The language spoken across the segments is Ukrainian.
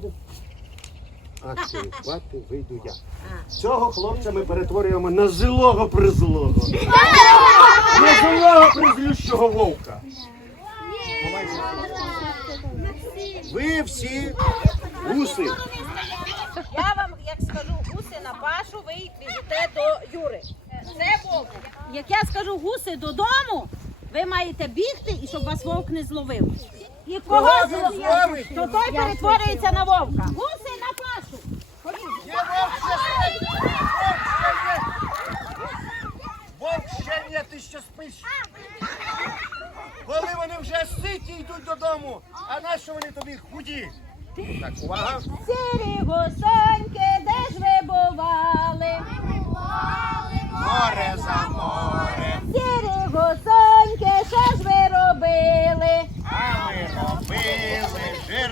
виходить? А цілувати вийду я. Цього хлопця ми перетворюємо на злого призлого. На злого призлющого вовка. Ви всі гуси. Я вам, як скажу, гуси на пашу, ви їх візите до Юри. Це вовк. Як я скажу гуси додому, ви маєте бігти і щоб вас вовк не зловив. І кого зловить, то той перетворюється на вовка. Гуси на пашу. Вовк ще ні, ти що спиш? Коли вони вже ситі йдуть додому, а нащо вони тобі худі? Так, увага. Сірі гусоньки, де ж ви бували? Море за море, Сірі гусоньки, що ж ви робили? а ми робили, жир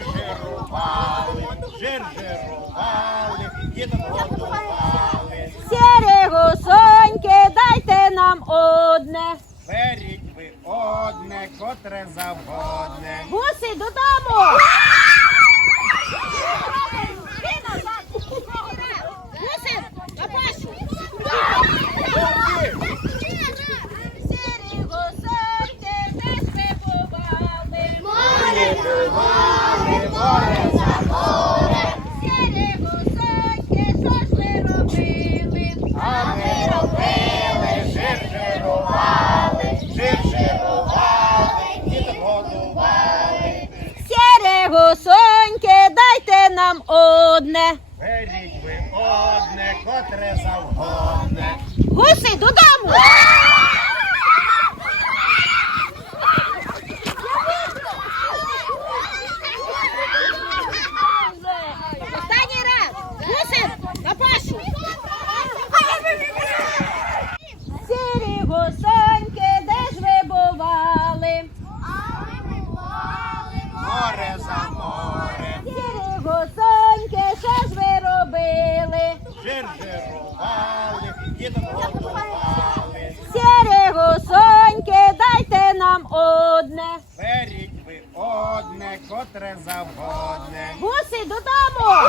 жирували, діток годували. Сірі гусоньки, дайте нам одне. Беріть ви одне, котре завгодне. Гуси додому! Гуси на пашу! Сірі гусоньки, де ж ви бували? Сірі Гуси додому! Останній раз! Гуси на пашу! Сірі гусоньки, де ж ви бували? Море за море, Сірі гусоньки, що ж ви робили? жир жирували, діток годували. Сірі гусоньки, дайте нам одне. Беріть ви одне, котре завгодне. Гуси додому!